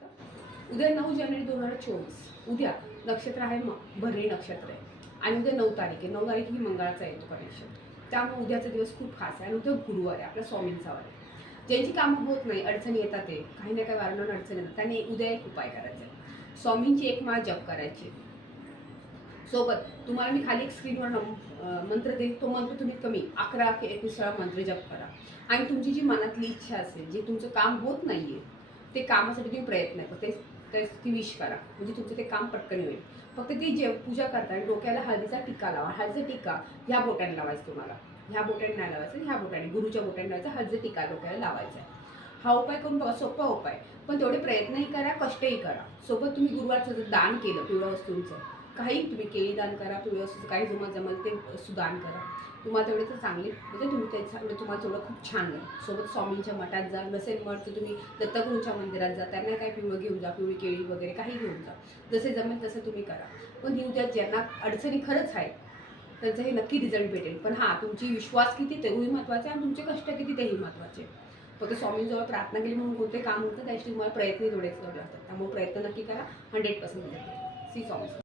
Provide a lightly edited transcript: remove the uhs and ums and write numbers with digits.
होतं. उद्या 9 जानेवारी 2024 उद्या नक्षत्र आहे भरणी नक्षत्र आहे आणि उद्या 9 तारीख आहे. 9 तारीख ही मंगळाचा येतो कनेक्शन. त्यामुळे उद्याचा दिवस खूप खास आहे आणि उद्या गुरुवार आहे, आपल्या स्वामींचा वार आहे. ज्यांची कामं होत नाही, अडचणी येतात, ते काही ना काही कारणाने अडचणी येतात, त्यांनी उद्या एक उपाय करायचा आहे. स्वामींची एक माळ जप करायची. सोबत तुम्हाला मी खाली एक स्क्रीनवर मंत्र देईन, तो मंत्र तुम्ही कमी 11 ते 21 वेळा मंत्र जप करा आणि तुमची जी मनातली इच्छा असेल, जे तुमचं काम होत नाहीये ते कामासाठी तुम्ही प्रयत्न करा, ती विश करा, म्हणजे तुमचं ते काम पटकन होईल. फक्त ती जे पूजा करताना डोक्याला हळदीचा टिक्का लावा. हळदीचा टिक्का ह्या बोटाने लावायचा, तुम्हाला ह्या बोटाने नाही लावायचं, ह्या बोटाने गुरुच्या बोटाने लावायचा, हळदीचा टिक्का डोक्याला लावायचा आहे. हा उपाय करून बघा, सोपा उपाय, पण तेवढे प्रयत्नही करा, कष्टही करा. सोबत तुम्ही गुरुवारचं जर दान केलं पिवळ्या वस्तूंचं, काही तुम्ही केळी दान करा, पिवळ्या वस्तूचं काही जमल ते सुदान करा. तुम्हाला तेवढे तर चांगले, म्हणजे तुम्ही तुम्हाला तेवढं खूप छान आहे. सोबत स्वामींच्या मठात जा, नसेल मठ तर तुम्ही दत्तगुरूंच्या मंदिरात जा, त्यांना काय पिवळं घेऊन जा, पिवळी केळी वगैरे काही घेऊन जा, जसे जमेल तसं तुम्ही करा. पण ही उद्या ज्यांना अडचणी खरंच आहे त्यांचं हे नक्की रिझल्ट भेटेल. पण हां, तुमची विश्वास किती तेही महत्त्वाचे आणि तुमचे कष्ट किती तेही महत्त्वाचे. फक्त स्वामींजवळ प्रार्थना केली म्हणून कोणते काम होतं, त्यासाठी तुम्हाला प्रयत्न तेवढेच असतात. त्यामुळे प्रयत्न नक्की करा, 100% सी स्वामी.